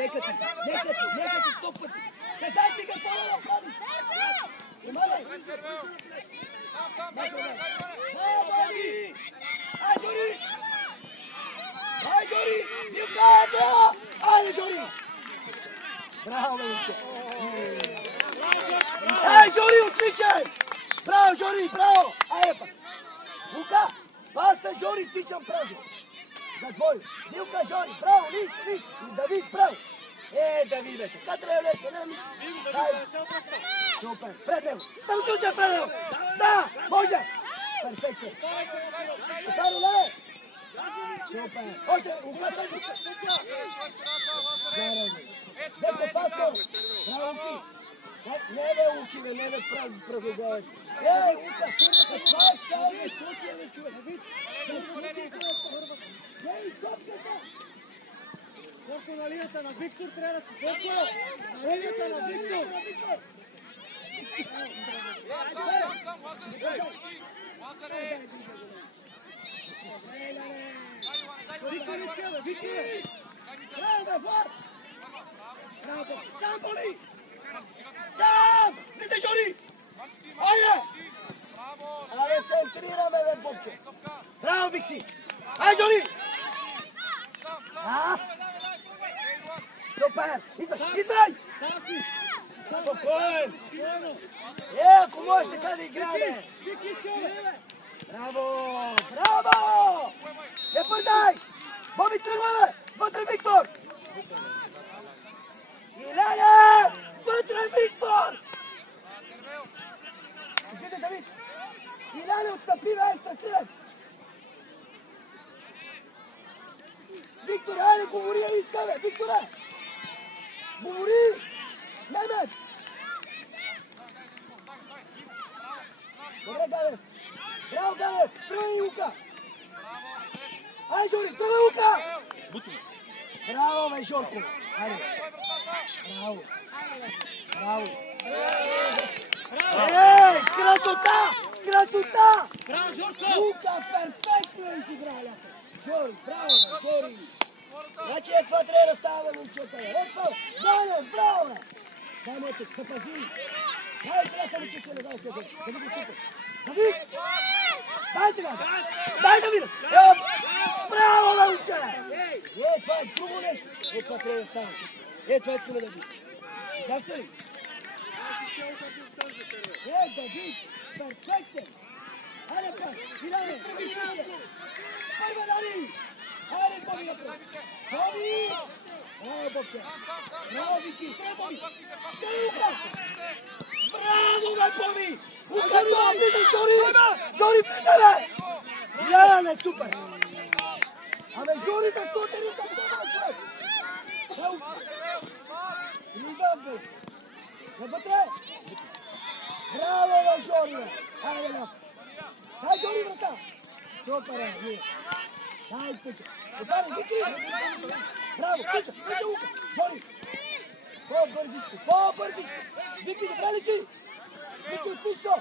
Нека ти, стоп пъти. Не дай стига това да ходи. Помагай. Ай, Жори! Ай, Жори! Вилка! Айде, Жори! Браво, момче! Ай, Жори, отличай! Браво, Жори, браво! Айде пак! Лука, паста, Жори, втичам право! За двой! Вилка, Жори, браво, лист! Давид, браво! Давид вече! Как трябва лече, не ми? Супер! Пред него! Танцуйте пред него! Да! Може! Перфекция! Каро, леве! Супер! Още! Лука, Дете, пасо! Браво, Луки! Не бе, Луки, не бе, правоглавец! Лука! Това е цялия случай, бе, човек! Ей, топчета! Колко на линията на Виктор трябва да си? Колко? На линията на Виктор! Виктор иска, бе! Виктор! Браво, бе, Влад! Браво, Бобче! Сам, Боли! Сам! Влизай, Жори! Айде! Айде, центрираме, бе, Бобче! Браво, Викси! Айде, Жори! Супер! Идвай! Спокоен! Ако можеш така да играме! Браво! Браво! Не пърдай! Боби, тръгваме! Вътре, Виктор! Иляне! Вътре, Виктор! Изгледай, Давид! Иляне, отстъпи, бе, страхливен! Виктор, айде, говори, али искаме! Викторе! Говори! Немет! Добре, Галев! Браво, Галев! Тръгвай, Лука! Ай, Жори, тръгвай, Лука! Браво, бе, Жорко! Айде! Браво! Браво! Ей, красота! Красота! Браво, Жорко! Лука, перфектно изигра, ляко! Жори, браво, бе, Жори! Значи това трябва да става, момчета! Ето, Ганев, браво, бе! Дай мотък, се пази! Дай сега самочувствие, не дай се, да ви го супер! Давид! Дай сега! Дай да видя! Браво, бе, момче! Това е друго нещо! Това трябва да става, това искаме да видим! Как сте? Давид! Перфектен! Хайде, пак! Идаме! Първа, Дани! Хайде, Боби, напред! Боби! Браво, Бобче! Браво, Вики! Боби! Лука! Браво, бе, Боби! Лука, това влизай, Жори! Жори, влизай, бе! Яне, супер! Абе, Жори, да стоте ли съм това, човек? Идвам, бе! Вътре! Браво, бе, Жори, бе! Хайде, бе! Дай, Жори, врата! Супер, бе! Дай, пича! Отваря, Вики! Браво, пича! Пича, Лука! Жори! По-бързичко! По-бързичко! Вики, добре ли си? Вики, отлично!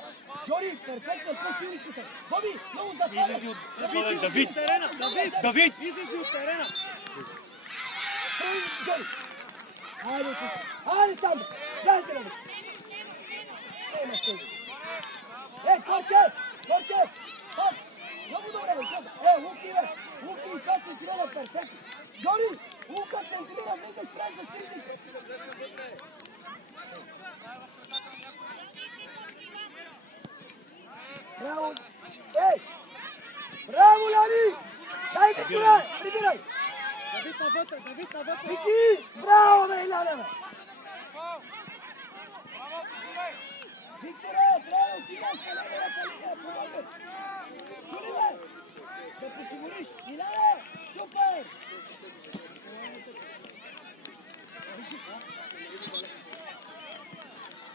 Жори, перфектно, по-силничко са! Боби, много запаля! Давид! Давид! Излези от терена! Жори! Айде, отлично! Айде, Сандо! Дай се, Давид! Ема, стойно! Корчев! Корчев! Пас! Много добре, бе! Луки, бе! Луки, това центрира перфектно! Жори! Лука центрира, влизай спред за стилите! Браво! Ей! Браво, Яни! Дай, Викторе! Прибирай! Давид навътре! Давид навътре! Вики! Браво, бе, Иляне, бе! Викторе, трябва да отидеш на неговата линия, помогни! Чули, бе! Да посигуриш! Иляне! Супер!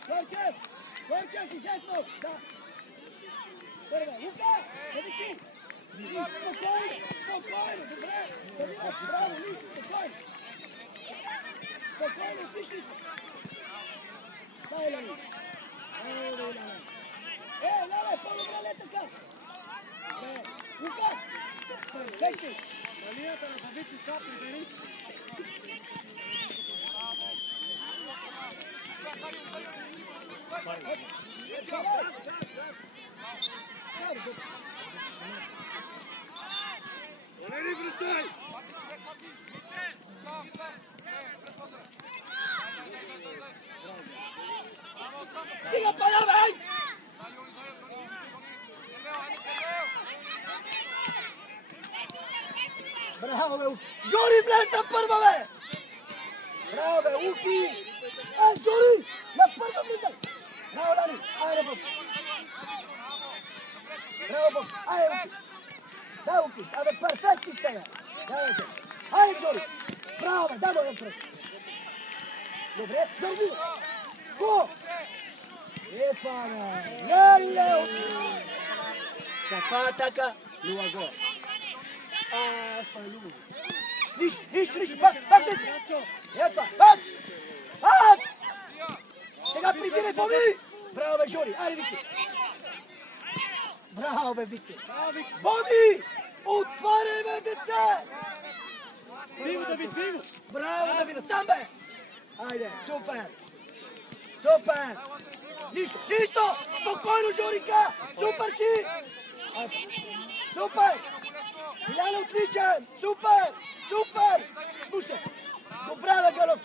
Горчев! Горчев, изясно! Да! Първа, Лука! Да Вики! Спокойно! Спокойно! Добре! Да видаш! Браво, Лис! Спокойно! Спокойно, слышли се! Дай, Лали! Лале, по-добре не така! Лука! Перфектно! На линията на Давид и Капри, Денис. Валери, връщай! Дига пая, бе! Браво, бе, Уки! Жори, влез на първа, бе! Браво, бе, Уки! Жори! На първа влизай! Браво, Дани! Айде, Боб! Браво, Боб! Айде, Уки! Да, Уки! Абе, перфектни сте, бе! Давай се! Айде, Жори! Браво, бе! Да, дойдем пръст! Добре, Жорги! Го! Това, бе! Леле, Уки! Каква атака? Нула гол. Спалю. Нищо, пак те! Ето, пак! Сега прибирай, Боби! Браво, бе, Жори! Айде, Вики! Браво, бе, Вики! Боби! Отваряй, бе, дете! Биго, Давид, биго! Браво, Давид! Там, бе! Айде, супер! Супер! Нищо! Спокойно, Жорика! Супер си! Супер! Милян, отличен! Супер! Пусте! Добре, бе, Галов!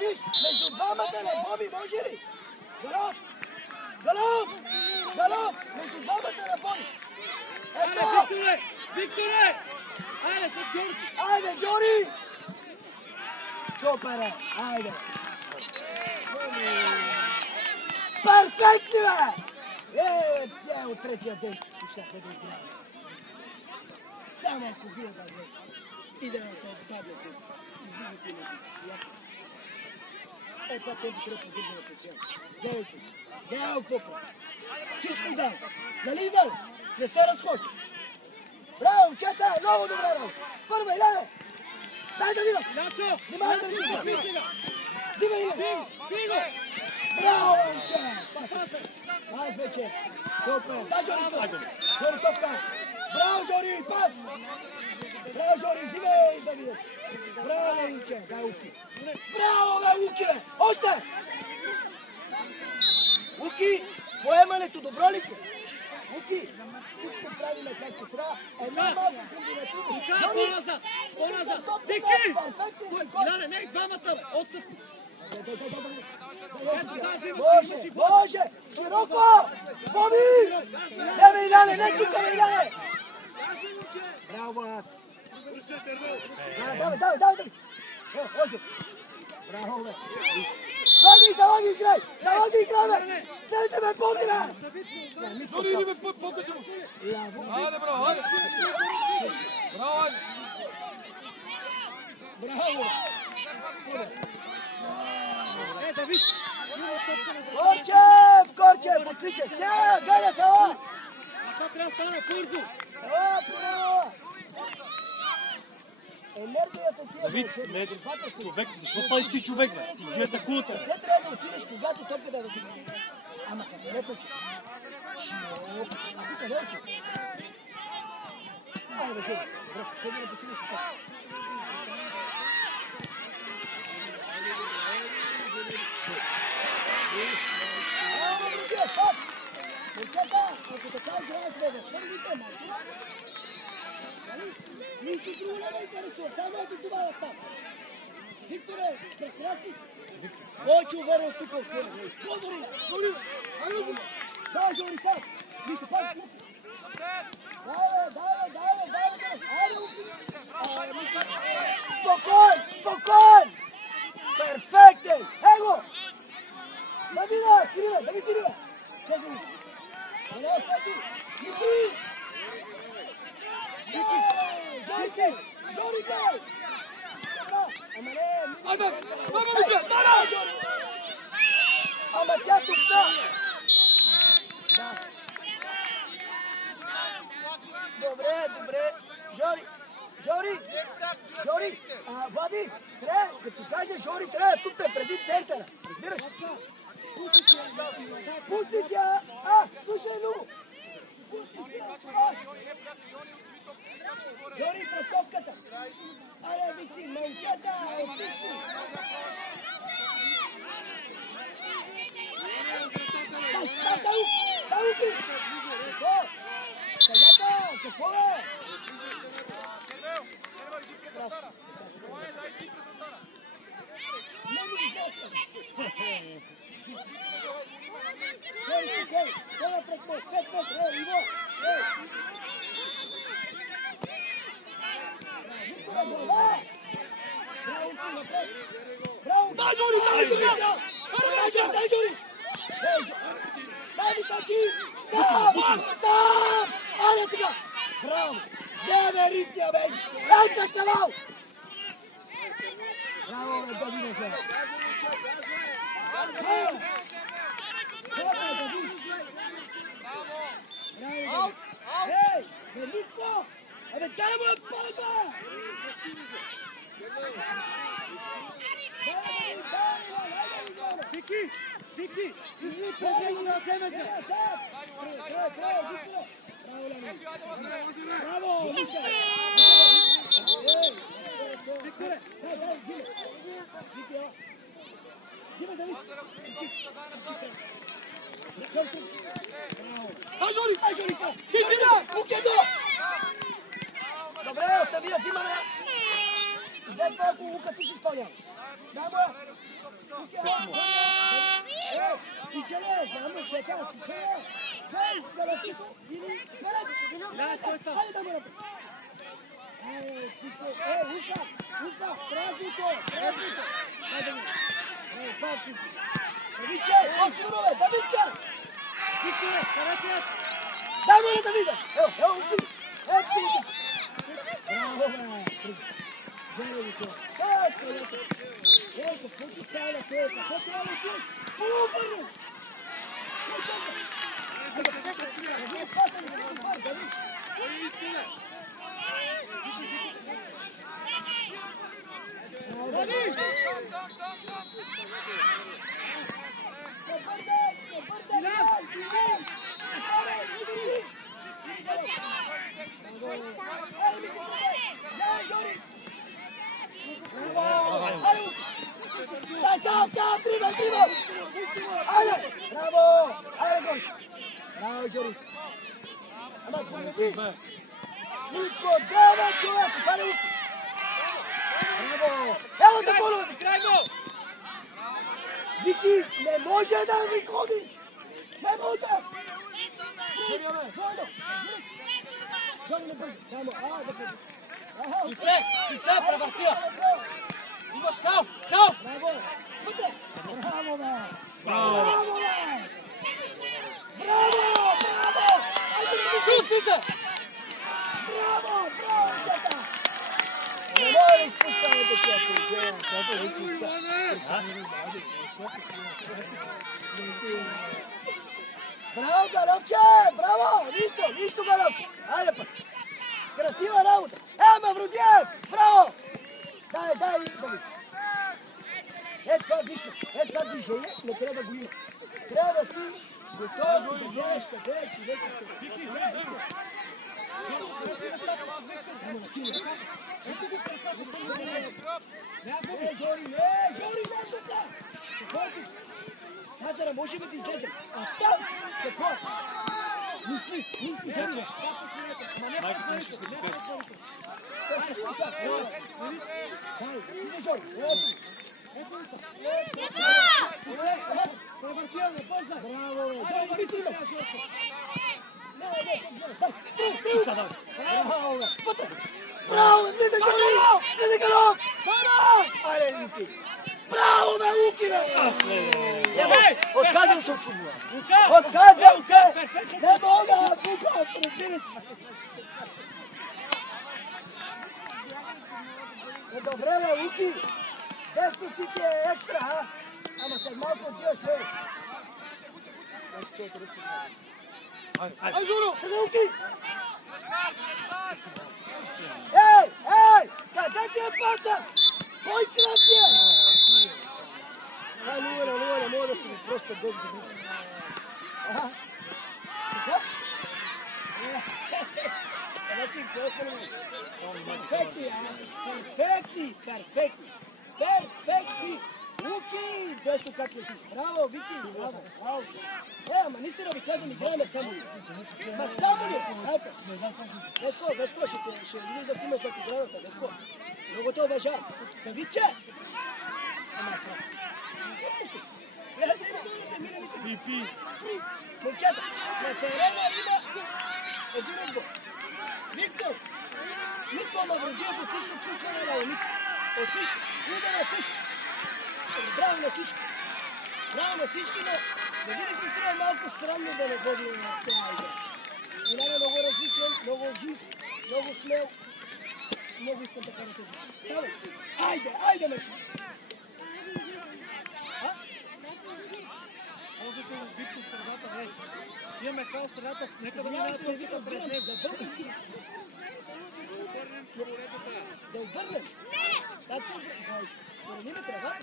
Виж! Между двамата на Боби, може ли? Галов! Между двамата на Боби! Айде, Викторе! Айде, с Георги! Айде, Жори! Супер, е! Айде! Перфектни, бе! От третия ден щяхме да играем. Само ако вие да влезете и да се отдадете, излизате и написате. Това темпо трябва да поддържа на печел. Гледайте, няма какво па. Всичко дай. Нали, Иван? Не се разхожда. Браво, момчета, много добре работа. Първа, Иляне! Дай да видам! Начо! Внимай да видим! Дима, Иляне! Биго! Браво, момче! Аз вече. Супер. Дай, Жори, Жори, топка. Браво, Жори, пас! Браво, Жори, взимай да видиш. Браво, момче. Дай, Уки. Браво, бе, Уки, бе! Още! Уки, поемането добро ли ти? Уки, всичко правиме както трябва. Една малка комбинатива. По-назад! Вики! Иляне, не, двамата! Отстъпи! Може! Широко! Боби! Не, бе, Иляне, не тук, бе, Иляне! Браво, брат! Давай! Може! Браво, бе! Давай ги играй, бе! Слезе, бе, Боби, бе! Жори, иди, бе, покажи му! Айде, браво, айде! Браво, айде! Браво! Давид! Корчев! Отвичай! Галя, ела! Това трябва да стане бързо! Ела! Енергията ти е... Давид, не, човек, защо пазиш ти човек, бе? Ти две атакувате. Къде трябва да отидеш, когато топка да вътре? Ама къде не точи? Широко! А ти къде отидеш? Айде, бе, Жори! Бро, седи да починеш и пак. Момчета, ако така играеш, бе, първите малко, нищо друго не ме интересува, само ето това да става. Викторе, прекрасни си. Повече увереност тук от тебе. Говори, говори. Да, Жори, сам. Нищо, пак. Спокойн! Перфектен! Его! Давида, Кириле! Седи! Жорите! Айде! Мама, момче! Дара! Ама тя тук да! Добре! Жори! Влади! Трябва, като кажа Жори, трябва тук да преди центъра. Разбираш? Пусти си! Слушай, Любо! Пусти си! Жори, пред топката! Аре, Викси, момчета, Викси! Тауки! Кажата, какво е? Не ми Кой е пред мост? 5 метра, Иво! Виктора, глава! Браво, ти напред! Браво! Дай, Жори, дай, Жори! Дай, Жори! Дай ми тачи! Сам! Айде сега! Браво! Не бе, Рития, бе! Ей, кашкавал! Браво, бе, Давиде се! Браво! Браво, Давид! Браво! Ей, Велико! Абе, дай му я палба! Фики! Фики! Изли предвижи да вземе се! Браво! Викторе! Взимай, Давид! Дай, Жори! Ай, Жорика! Измина! Укедо! Добре, остави я, взимаме! След малко Лука ти ще изпълнява. Само! Тичеле, знам, ще кажа, тичеле! Ей, скалачито! Или, вперед! Хайде да ме напред! Ей, тиче! Ей, Лука! Празнито! Хайде ми! Ей, палки! Давидче! Отсуро, бе! Давидче! Викторе, карате аз! Дай му на Давида! Ево, Уки! Ето! Браво, бе! Велико! Ето! Ето, какво става на това? Какво трябва да отидеш? Убърни! Bravo! Ajde, Gović! Bravo, Žori! Ama pomogni! Niko, bravo, čovjek! Stane Luki! Bravo! Evo se ponovno! Viki, ne može da mi hodi! Ne može! Žori, Žori! Žori, ne brzi! Samo, da brzi! Sice, prevъртия! Имаш хал! Браво! Браво, бе! Браво! Браво, бе! Браво! Браво! Шутните! Браво! Браво, дета! Не може да изпускаме такива положения. Това е чиста. Браво, Галовче! Браво! Нищо, Галовче! Айде пък! Красива работа! Мавродиев! Браво! Дай, Давид! Това движение не трябва да го има. Трябва да си готов да вземеш къде е човекът. Жори, не тук! Назара, може би да излезем. А там какво? Мисли, Жече. Майко, ти нищо ще ти Браво, влизай, Жори! Влизай, Галов! Айде, Луки! Браво, бе, Луки, бе! Отказвам се от футбола! Отказвам се! Не мога, Лука, разбираш! Добре, бе, Луки! Десно си ти е екстра, а? Ама след малко отиваш лево. Ай, Жоро! Луки! Ей! Къде ти е паса? Кой кръв ти е? Не мога да си го просто без години. Така? Значи, какво Перфектни! Перфектни! Луки! Десно как летиш. Браво, Вики! Браво, браво! Ама наистина ви казвам, играеме само ли. Ма само ли? Хайде! Веско, ще видим да снимаш след играната, Веско. Много те уважавам. Давидче! Ама, гледайте, миналите. Момчета, на терена има един отбор. Виктор! Нико Мавродиев отлично включване на Ломица. Отлично. Удара също. Браво на всички. Браво на всички, но да ви ли се струва малко странно да не водим на тази игра. Илян е много различен, много жив, много смел. Много искам така да те видя. Давай. Айде, Меси. Ползвате на битко в средата, имаме хаос в средата, нека да минавате да вика през него. Да обърнем. Как се обърнем? Променим трава?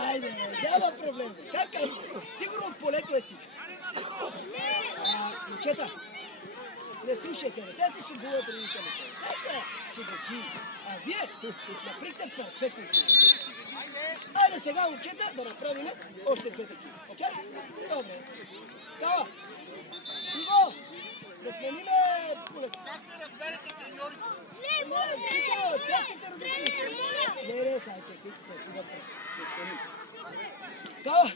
Айде, няма проблем. Как? Сигурно от полето е всичко. Момчета, не слушайте, те се шегуват родителите. Те са шегачи. А вие направите перфектно. Айде сега, момчета, да направим още две такива. Окей? Добре. Така. Иво, да смениме полето. Как да разберете треньорите? Не, сайте, ще сменим. Да,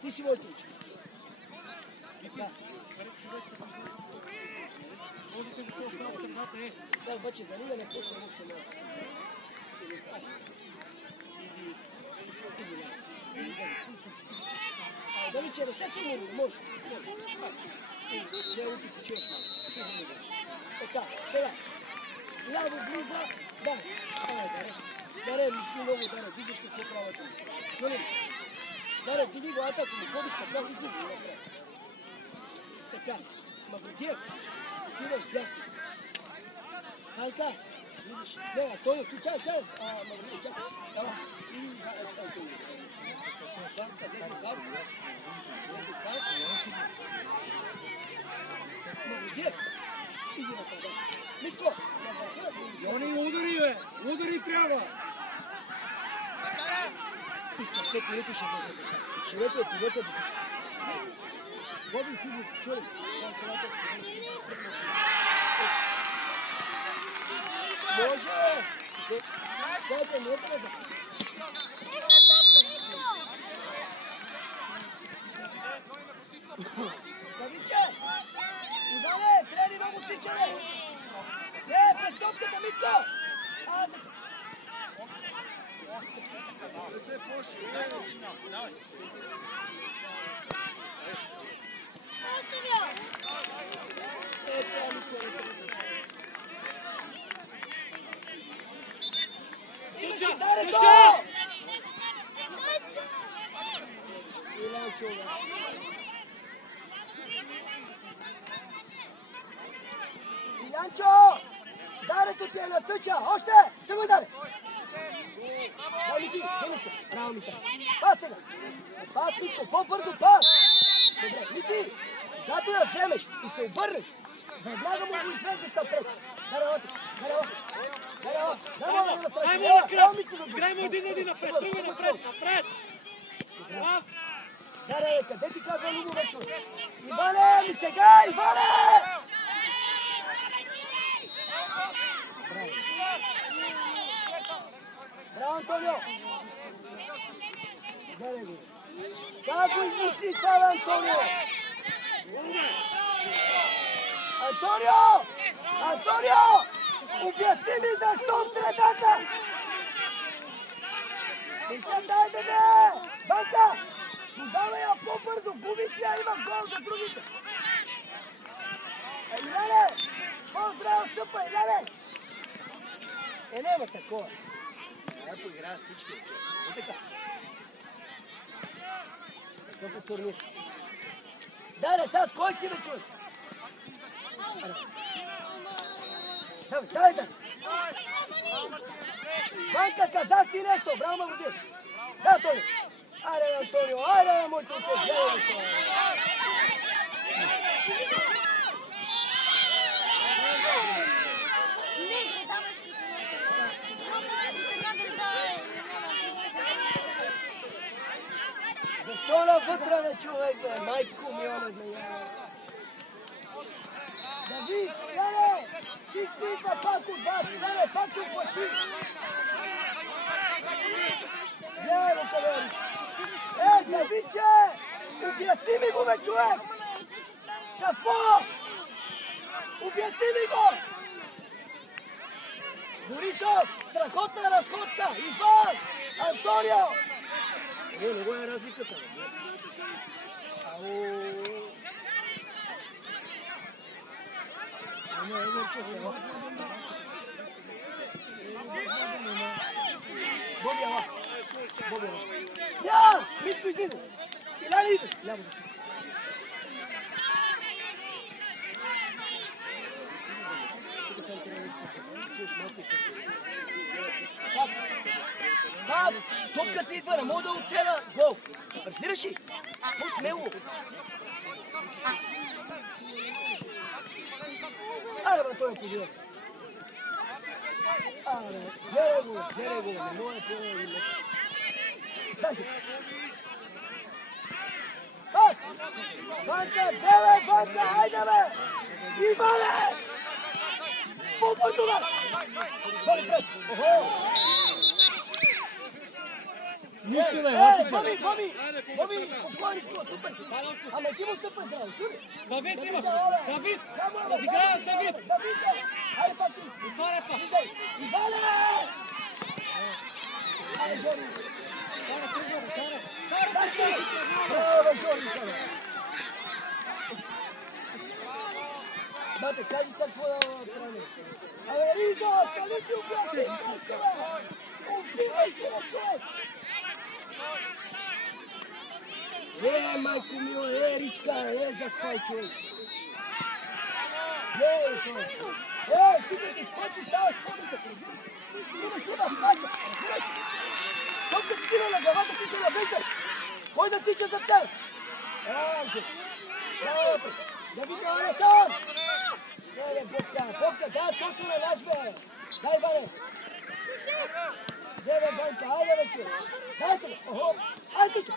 ти си моето уче. Да. Ползвате ли това право в средата, Сега обаче дали да не почне нещо ново. Дали че ръка си му може. Не лупи почуеш малко. Така, сега. Ляво близа, Даре, мисли много, Даре, виждаш какво правят. Чули? Даре, диги го атаку, му ходиш така, излиза и направи. Така, Мавродиев, отиваш дясно. Хайка, виждаш, не, Антонио, ти чай, Мавродиев, чакай. Ела, Антонио. Мавродиев, иди на това. Митко! Йони, удари, бе! Удари трябва! Искам 5 минути ще бъде така. Ширете, отивете до всичко. Води ти ми, чули. Може! Дайте, не трябва. Давиче! Иване, трябва ли много стичане? Пред топката, Митко! Не се плаши. Давай. Имаше дарето! Илянчо! Дарето ти е на тъча! Още! Тръгвай, Даре! Мити, вземи се! Браво, Мита! Пас сега! Пас, Митко! По-бързо пас! Добре, Мити! Когато я вземеш и се обърнеш, веднага му го извеждаш напред! Даре, лати! Даре, лати! Даре, лати! Дай му напред! Играй му един напред! Тръгвай напред! Напред! Даре, къде ти казва Любо вече? Иване, ми сега! Иване! Браво, Антонио! Гледай го. Как го измисли това, Антонио? Антонио! Антонио! Обясни ми защо в средата! Дайте, бе! Банка! Подавай я по-бързо! Губиш ли я? Има гол за другите! Иляне! По-здраво стъпа, Иляне! Няма такова. Трябва поиграят всички. И така. Какъв турнир? Дай, сега с кой си, бе, чуй? Давай. Банка, казах ти нещо. Браво, Мавродиев. Да, Тони. Айде, Антонио. Айде, моето уче. вътре на човек, бе! Майко ми, оле, бе! Давид, Яне! Всички идва пак от вас! Яне, пак тук плачи! Гледай го, къде! Давидче! Обясни ми го, бе, човек! Какво? Обясни ми го! Борисов! Страхотна разходка! Иван! Антонио! Не го е разликата. Ау! Боби, ала! Боби, ала! Я! Митко излиза! Иляни иде! Ляво. Как? Топката идва, не мога да оцеля гол. Разбираш ли? По-смело. Аре, бе, той е подива. Аре, гледай го, не мога да подива. Дай се. Пас! Банка, беле, банка, хайде, бе! Иване! По-бързо, бе! Боби, пред! Охо! Нищо не е. Боби, спокойничко, супер си. Ама ти му супер здраво, чули? Давид имаш! Давид! Разиграва с Давид! Давид, хайде пак ти! Отваря пак! Иване! Айде, Жори! Кара, тръгва, кара! Браво, Жори! Бате, кажи сега какво да прави. Абе, Ризо, стали ти обясни! Убивай се на човек! Майко мило, риска, заспай човек! Ти да се скочи, ставаш ходите! Имаш си в мача! Вираш! Топка ти кида на главата, ти се навеждаш! Кой да тича за теб? Браво! Да ви кава сам! Попка, да, точно на наш, бе! Дай, бе! Дай, бе, Банка, айде, бе, че! Дай се, бе! Охо! Ай, тича!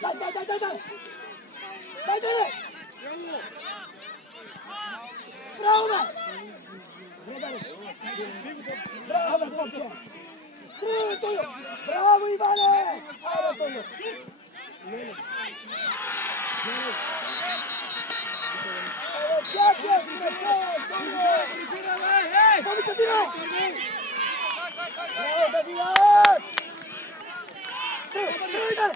Дай! Дай, бе! Браво, бе! Браво, бе, Попче! Браво, Тойо! Браво, Иване! Айде, Тойо! Леле! Дядя, Боби, събирай! Браво, Давид! Тръгай, дай!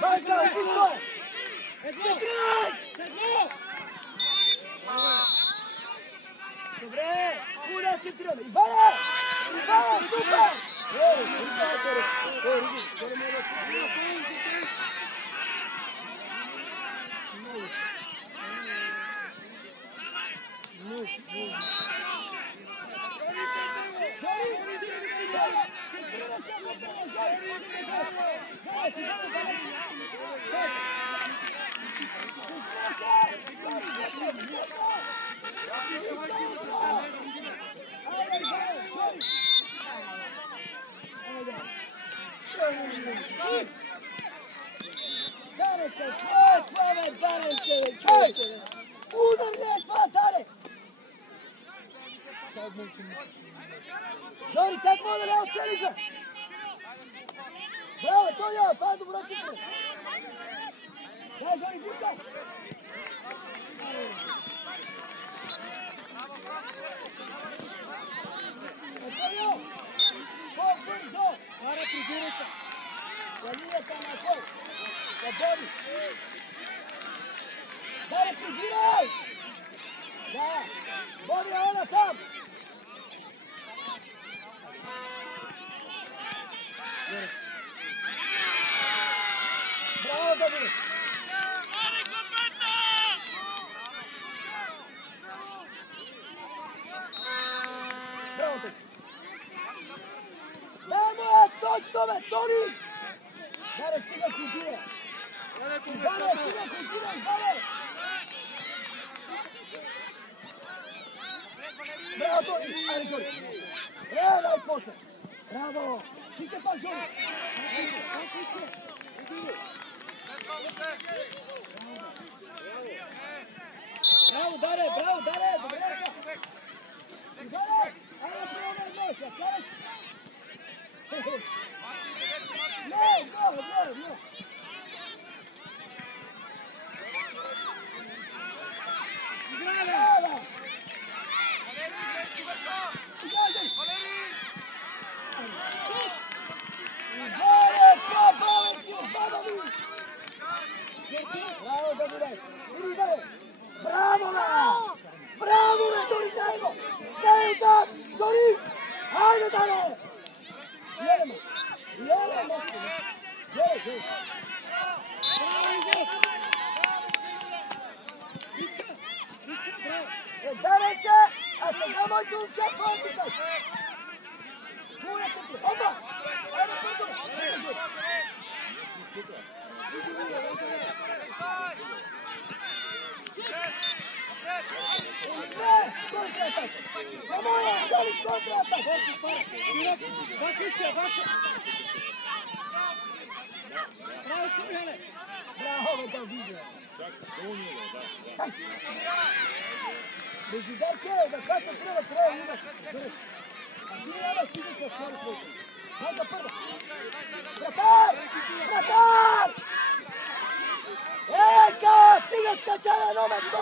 Банка, отписва! Закривай! Добре! Уля, центрираме! Иване! Супер! Жори, как мога да ляво целиха? Браво, Тоня, това е добро тикане. Дай, Жори, бутка. Тоня, по-бързо. Аре, прибирай се. На линията на ход. Да Боби. Дай, прибирай. Да, Боби, ела сам. Браво, Боби. Браво, Боби. Дай, точно, бе, Тони. Дай, стига кутия. Иване, стига кутия, Иване. Браво, Тони. Айде, Жори. Дай после. Браво. Ти се пак, Жори. Bravo, Dare, bravo, Dare, добре ръка. Дare, айде приема едно, ще кажеш. Не, не. Играй, бе! Bravo, Davide! Bravo, bravo, Dori, dai go! Dai, Dori! Haydi, Dare! Yerime! Дарете, а сега моето момче по-отдикай! Опа! Айде, първо! Bravo, Davide! Бежидаче, да ката права, трябва да имаш. А ти няма стигаш на втора твоята. Хайде първа. Вратар! Ека, стига скачане номер 2!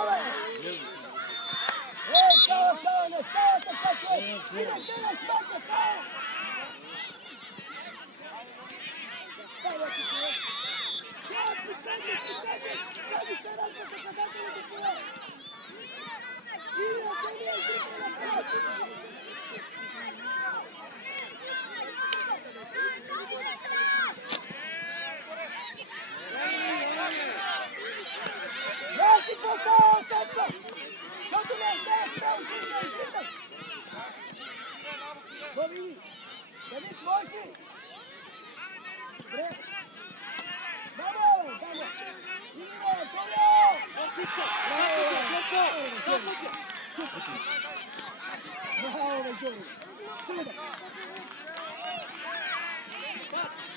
Ека, не става така, че стига щача, става!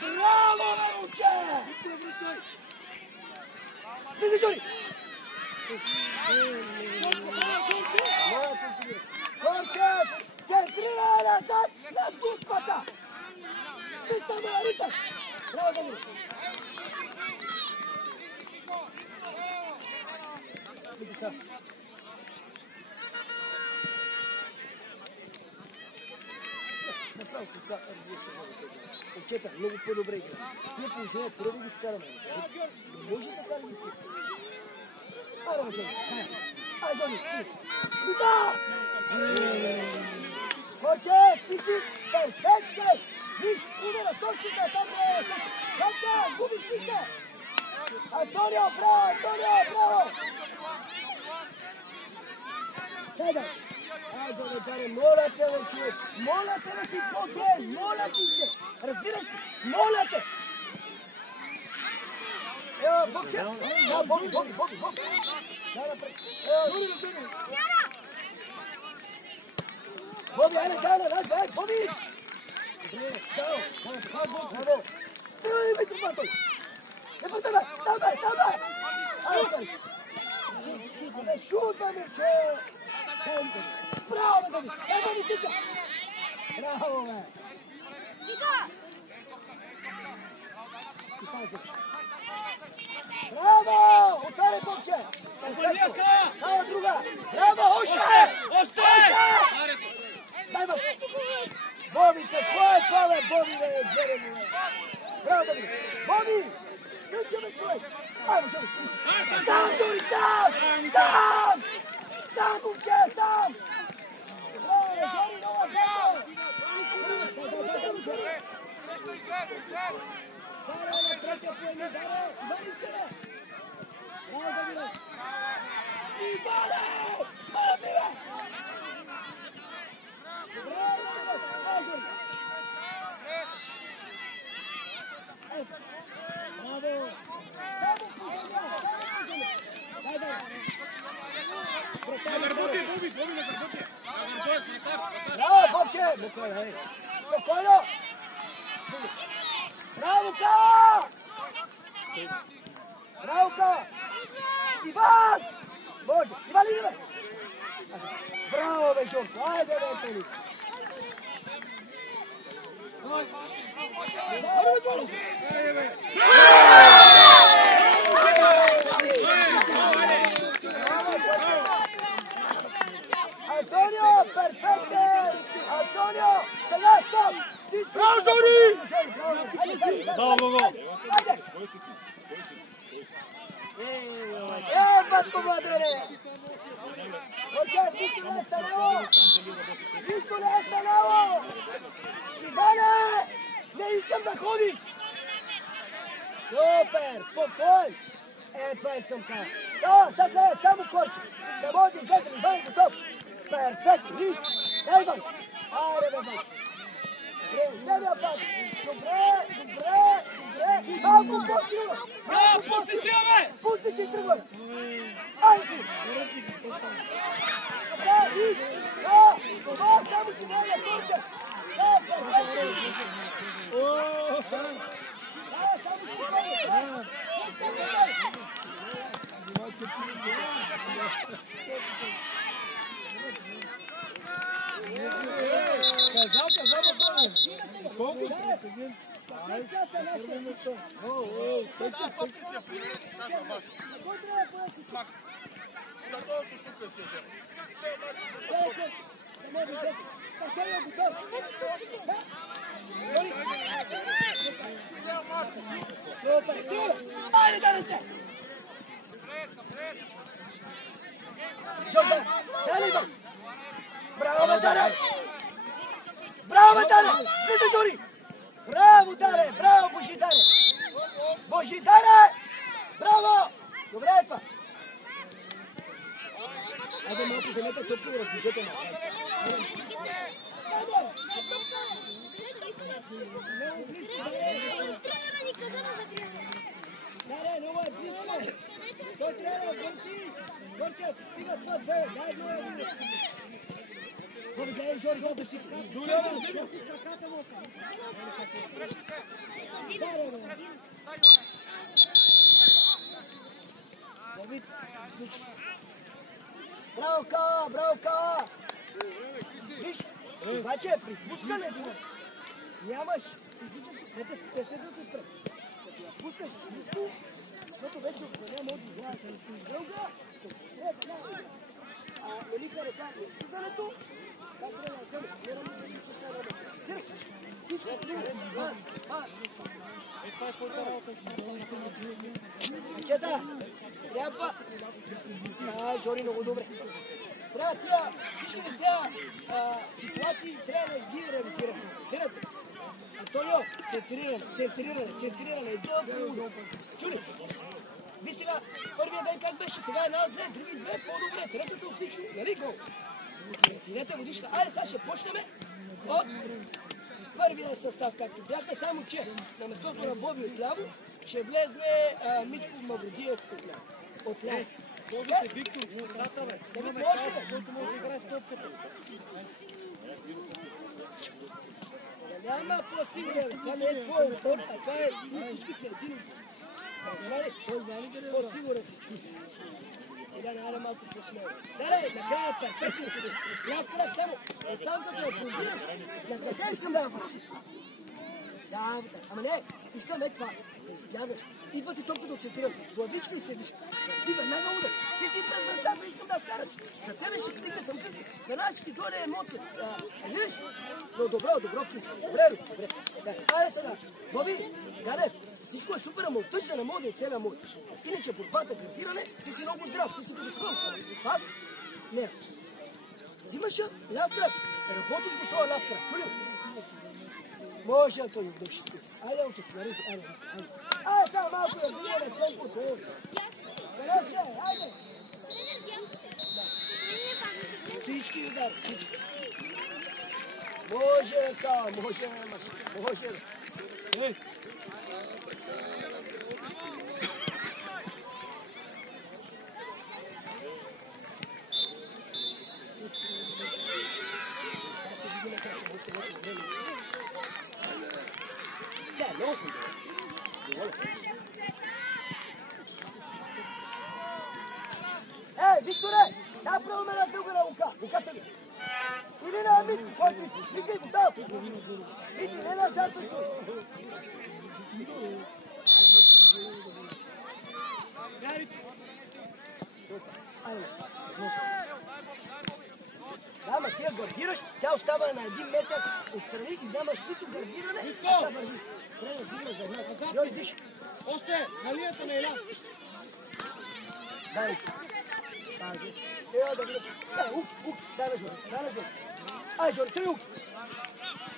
Bravo, Maruccia! Vieni, Forse, centrina nazad na duspata! Vista Marita! Bravo, Danilo! Vidi sta. Направо така различна може да казвам. Момчета, много по-добре игра. Тия положения трябва да ги вкараме. Не може така да ги вкараме. Айде, Жени. Айде, Жени. Вида! Хоче, ти си перфектен! Виж, удара, точките, там е! Хайде, губиш листа! Антонио, браво, Антонио, браво! Хайде! Айде, Даре, моля те, бе, човек! Моля те, бе, си по-ден! Моля ти се! Разбираш ли? Моля те! Ева, Бобче! Да, Боби! Дай напред! Боби, айде, дай, Боби! Добре, браво! Браво, ми това той! Не пустай, бе! Там, бе! Айде! Абе, шут, бе, момче! Браво, бе, Давид! Ей, ми тича! Браво, бе! Браво! Отваряй, момче! Дава друга! Браво, още! Дай, бе! Боби, какво е това, бе, Боби, бе, зверено, бе! Браво, Давид! Боби! Тъча, бе, човек! Айде, Жори! Там, Жори, там! Там, момче, там! Браво, бе, Жори, нова браво! Среща, излез! Даре, на третия плени, Даре! Иван искане! Браво, Давиде! Иване! Моля ти, бе! Браво, Давиде! Браво, Жори! Браво! Само поземя! Дай, браво, Бобче! Спокойно! Браво, Кала! Zdravka! Ivan! Može, Ivan ide! Bravo, Bešovko, ajde, Bešovko! Antonio, perfetto! Antonio, se la stop! Bravo, Zori! Bravo, ajde! Batko Vladere! Ok, Viško nesta levo! Viško nesta levo! Ivane! Ne iskam da hodiš! Super, spokoj! Tvoja iskamka. Da, sad gleda, samo korči. Da vodi, Zedri, Ivan, top. Perfekt, viš. Daj Ivan. Ajde, Ivan. Tebi opet. Dobre. Malko, pusti ulo. Pusti si ove! Pusti si trgoj. Ajde ti. Da, viš. Da, samo ću velja korča. Da, perfekt. Da, samo ću velja. Bravo, Matare! Bravo, Matare! Vidite, Zori! Bravo, Dare! Bravo, Božidare! Božidare! Bravo! Добре е това! Айде малко вземете топки и разбежете ме. Тренера ни каза да закриваме. Не, много е близко. Той трябва да бърти. Горчев, стига това две. Дай го. Боби, гледай, Жори, да си. Браво, Ка! Виж, обаче при пускането нямаш физически, те се отпред. Като я пуснеш близко, защото вече отпреня може да играеш на дълга, нали хареса излизането, как трябва да вземеш, не рамите, че ще работи. Дираш, всичко е пас. Това е твоята работа с Момчета, трябва... Жори, много добре. Трябва тия, всички тия ситуации трябва да ги реализираме. Разбирате? Антонио, центриране, долу. Чули? Виж сега, първия ден как беше, сега една зле, други две по-добре, третата отлично, нали гол? Пинете водичка, айде сега ще почнем от първия състав, както бяхме, само че на местото на Боби отляво ще влезне Митко Мавродиев отляво. Ползва се Виктор, средата, бе. Имаме каза, който може да играе с топката. Няма по-сигурен, това не е твой отбор, а това е, ние всички сме един. По-сигурен си чувства. И да не малко по-смело. Накрая перфектно чудо. Ляв крак само, оттам като я пробиеш, на къде искам да я върчи? Да, ама не, искам това, да избягаш. Идва ти топката от центрирането, главичка и седиш. Ти веднага удар, ти си пред вратата, искам да вкараш. За тебе ще категне самочувствие, веднага ще ти дойде емоция. Видиш? Но добро включва. Добре, Руси, добре. Айде сега, Боби, Ганев, всичко е супер, ама оттъж да не мога да оцеля мой. Иначе борбата, градиране, ти си много здрав, ти си като хвъл. Пас? Не. Взимаш ляв крак, работиш го това ляв крак, чули? Може, Антонио, да ще. Айде, учете, наруси, айде. Айде, сега малко да видим темпото. Гарече, айде. Всички удари, всички. Може, така, може, може. Ей! Да, много съм добре. Викторе! Направо ме на друга на лука. Луката ми. Или на Мити, който искаш. Мити, готов. Мити, не назад, чуй. Да, ма ти я гардираш, тя остава на 1 метър отстрани и вземаш нито гардиране, а тя върви. Трябва да дигнеш за една. Йори, диш. Още, на линията не е ля. Дай ми. Пази. Ева да видя. Дай, ук. Дай на Жори. Ай, Жори, 3 ук.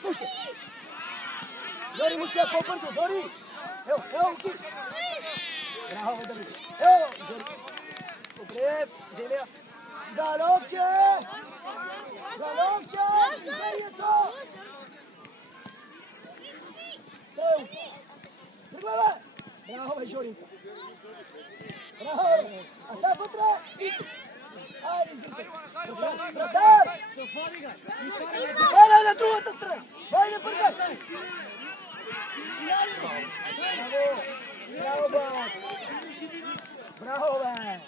Пуште. Жори, муште я по-бързо, Жори. Ево, уки. Браво, да видиш. Ево, Жори. Добре, вземи я. Галовче! Движението! Стой! Тръгва, бе! Браво, бе, Жоринко! Браво! А сега вътре! Айде, братар! Хайде на другата страна! Хайде, бъргай! Браво, брат! Браво, бе!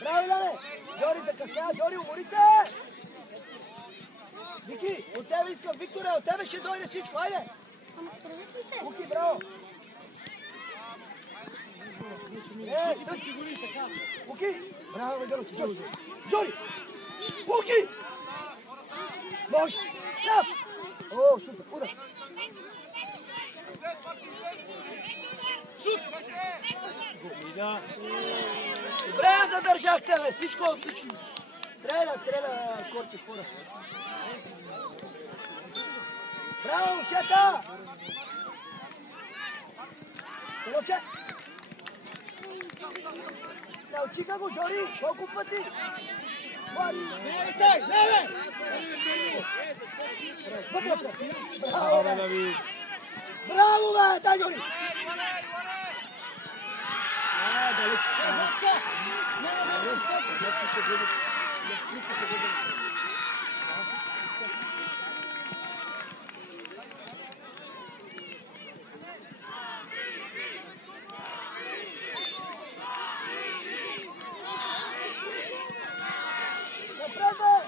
Браво, Иляне! Жори, закъсня! Жори, умори се! Вики, от тебе искам, Викторе, от тебе ще дойде всичко, айде! Ама справят ли се? Уки, браво! Тъчи! Уки! Браво, бе, Гърчи! Жори! Уки! Може! Трап! О, супер, удар! Шут! Добре да държахте, бе, всичко е отлично. Стреля, Корчев, пора. Браво, момчета! Головче! Научиха го, Жори, колко пъти? Стай, леве! Браво, бе! Браво, бе! Дай, Жори! Далеч. Напред, бе!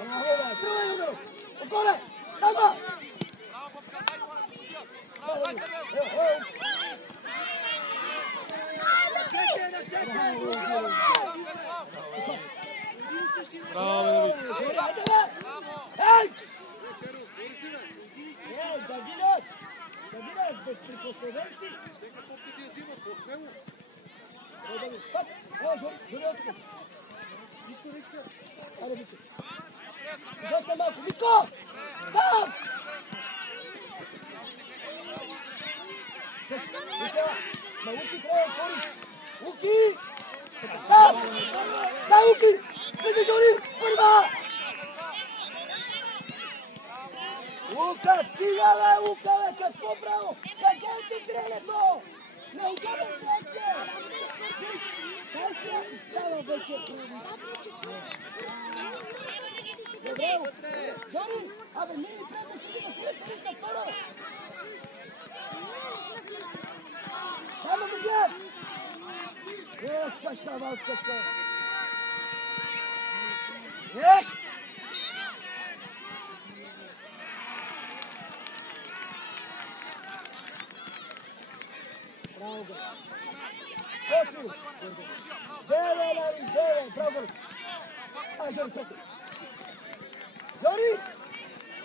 Браво, бе! Тръгвай, Юдо! Отгоре! Таза! Браво, Ей! Давидас, безприкосновенци! Жори отко! Аре, Виче! Доста малко! Витко! Там! На Луки трябва да отвориш! Луки! Там! Да, Луки! Види, Жори! Първа! Лука, стига, бе, Лука, бе! Какво право? Къде ти тренето? Не отдавам тренце! Дай се! Става вече! Добре, Жори! Абе, не ми трябва да си да си речеш на втора! Само го гледам! Кашка, малкашка! Браво, бе! Кофи! Деве! Браво! Ай, Жори, токи!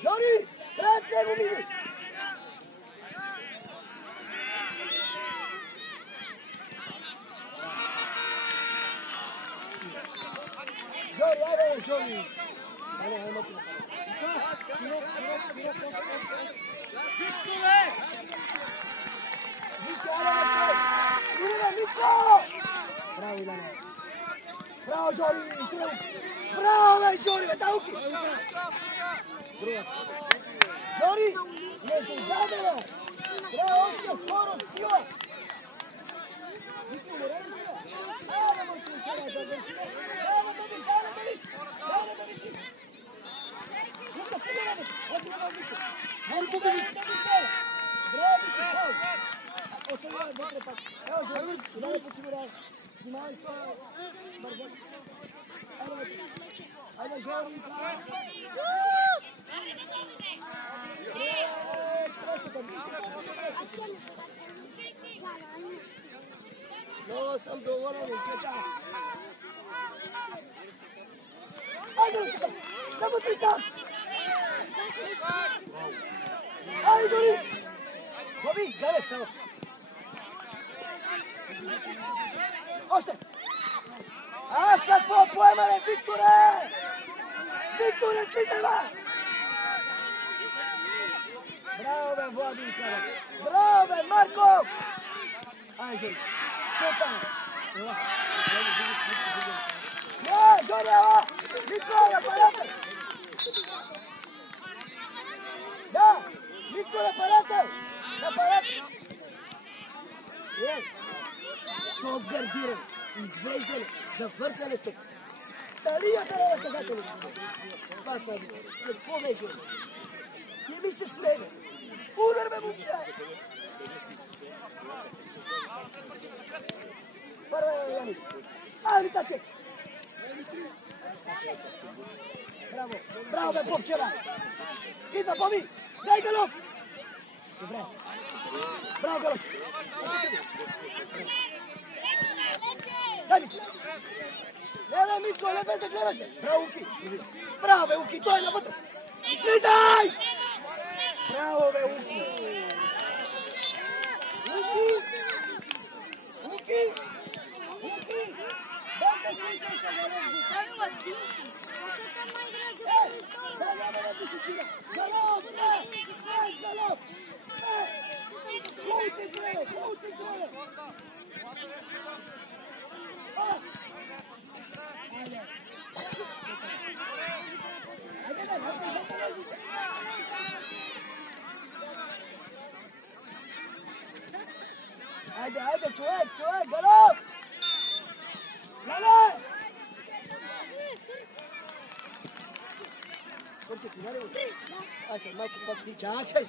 Жори! Пред него мини! Жори! Айде, малко напред. Викторе! Вика, айде, Вика! Браво, Иляне! Браво, Жори! Браво, бе, Жори, бе, Тауки! Друга. Жори! Не се заде, бе! Трябва още скоро, сила! Вико, морали се, бе! Айде, мойко, да върши, бе! Айде да ви! Журка, пъде, бе! Ето, браво, Вико! Марко, бе! Браво, Вико, хау! Оставя, вътре пак! Ево, Жори, да подсигурява! Снимай това. Бързо. Айде, Жорника. Много съм доволен, момчета. Айде, само ти там. Айде, Жори. Боби, гледай само. Още. Аз какво поемане, Викторе! Викторе, стига, бе! Браво, бе, Владимир! Браво, бе, Марко! Айде, Степан! Не, Жони, ела! Никола, нападател! Да, Никола, нападател! Нападател! Топ гардиране, извеждане, завъртане с топ. Дарията на наказателно. Това става. Какво беше? Не ми се смега. Удар ме, момча! Първа е Яник. Айде, Тацек! Браво! Браво, бе, Попчева! Идва, Боби! Дай галоп! Добре. Браво, галоп! Дай ми! Не, Митко, не без да гледаше! Браво, Уки! Браво, бе, Уки! Той е навътре! Излизай! Браво, бе, Уки! Уки! Уки! Уки! Дай да слушаш, а не разгукай! Да, няма да ти си галоп, бе! Дай, галоп! Концентруй! Концентруй! Айде, айде, човек, галоп! Галоп! Порче, ти нали? Аз съм малко пак ти. Чакай.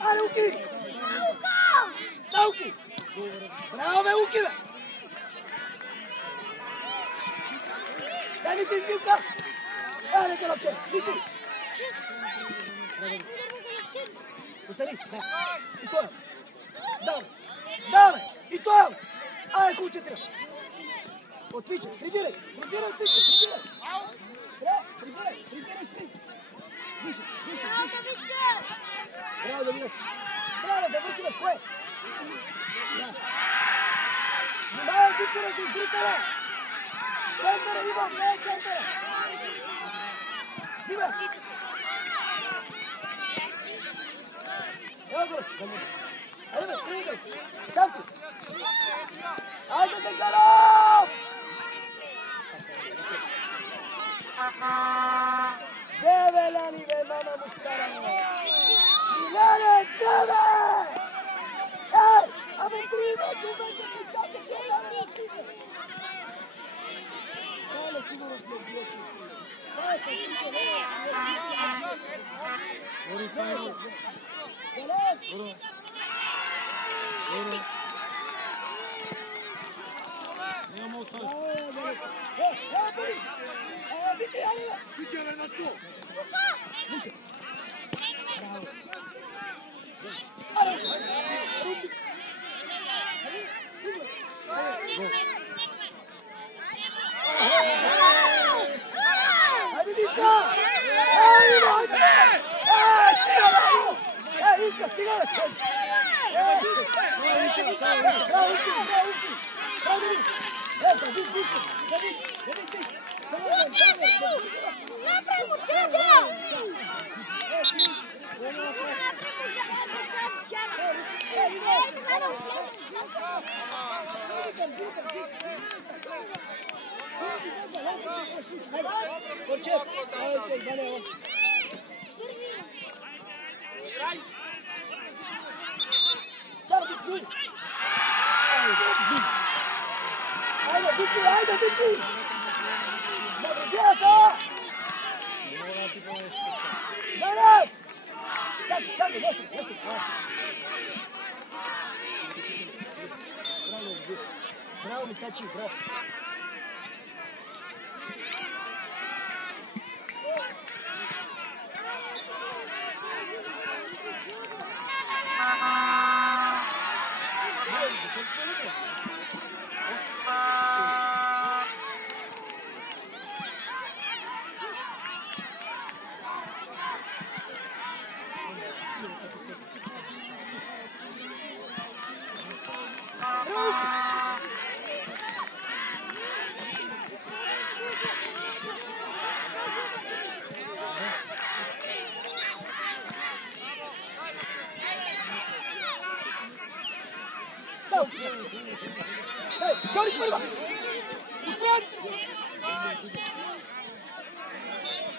Айде, Уки! Да, Уки! Браво, бе, Уки, бе! Дай ми ти вилка! Айде, галопче, сити! Остани, да. И той! Давай! И той! Айде, концентрира! Отлично! Прибирай! Прибирай! Више! Браво, Давидов! Браво, Давидов! Кое? Внимавай, Виктора, за изгритела! Центъра, Иван! Не е центъра! Дима! Браво! Айде, бе, тригай! Там си! Айде, бе, галоп! Деве, Лани, бе, мама му стара! Лани, деве! Ей! Абе, тригай, човека, почакайте, Лани, тригай! Стане сигурно сме бие, че това е също, не е! Галоп! Няма оставиш. Вики, Виче, на сто! Хайде, Вика! Вика, стига, бе! Напред, момчета! Айде, Дики! Добре, Наред! Чакай, Качи, брат. Jori, prva!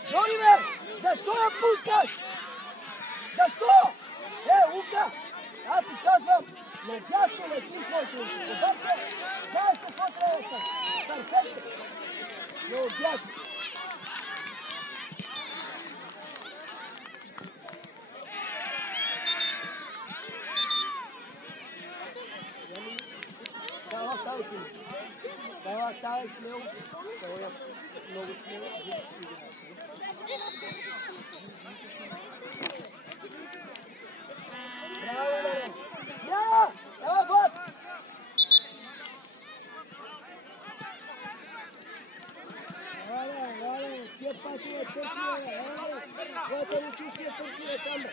Jori, bе! Защо я пускаш? Защо? Лука! Аз ти казвам, надясно летиш моето учи. Обаче, знаеш какво трябва да стане? Перфектно! Но отдясно. Дава, ставайте ми. Дава, ставай смело. Това е много смело. Браво, бе! Браво! Ела, Влад! Еле, тия патове търсиле, еле! Това самочувствие търсиле там, бе!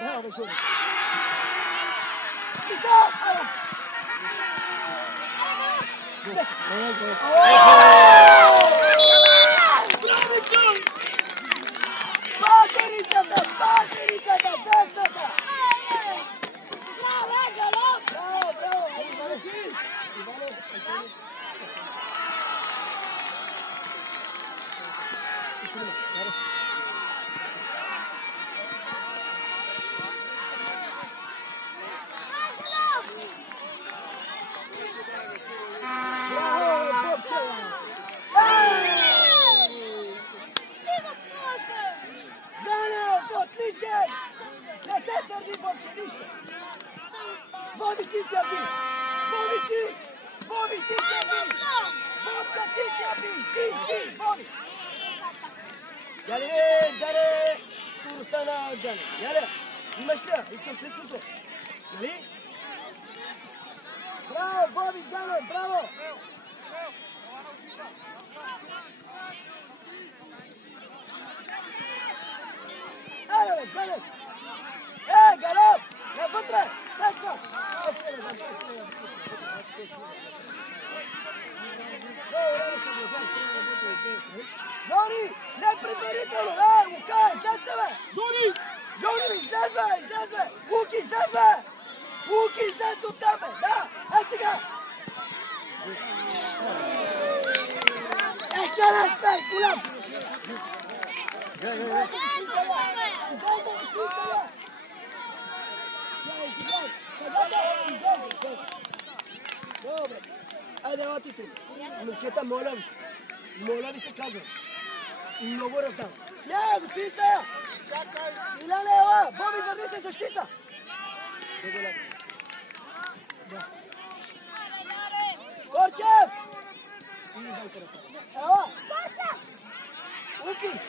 Браво, бе, Жени! Ида! Ела! Батерицата, десната! Браво, Галов! Браво, браво! Иванов! Браво, Бобчева! Галя, отличен! Не се държи, Бобче, нищо! Боби ти се би! Боби ти! Боби ти се би! Бобка ти се би! Ти, Боби! Галя, скоростта на Галя. Галя, имаш ли? Искам същото. Нали? Браво, Боби, Галя, браво! Еле, Галя! Галов! Навътре! Сетва! Жори! Не предварително! Лука, излезте, бе! Жори! Жори, излезме! Луки, излезме! Луки, излез от там, бе! Да! Сега! Ще разпей, голям! Добре. Айде, ела ти три. Момчета, моля ви се казвам. Много раздам. Не, господин Сая! Иляне, ела! Боби, върни се защита! Корчев! Ела! Луки!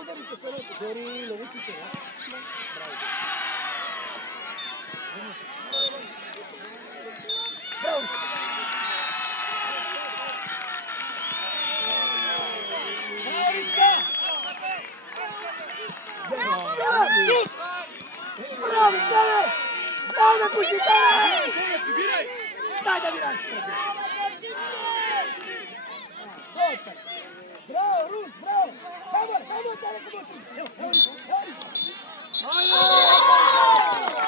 Ударите се на Жори, много тича, да? Браво! Риска! Bravo, Vitale! Daj me puši, daj! Daj da viraj! Super! Bravo, Rus, bravo! Hajmo, daj neko boči! Evo, evo, evo!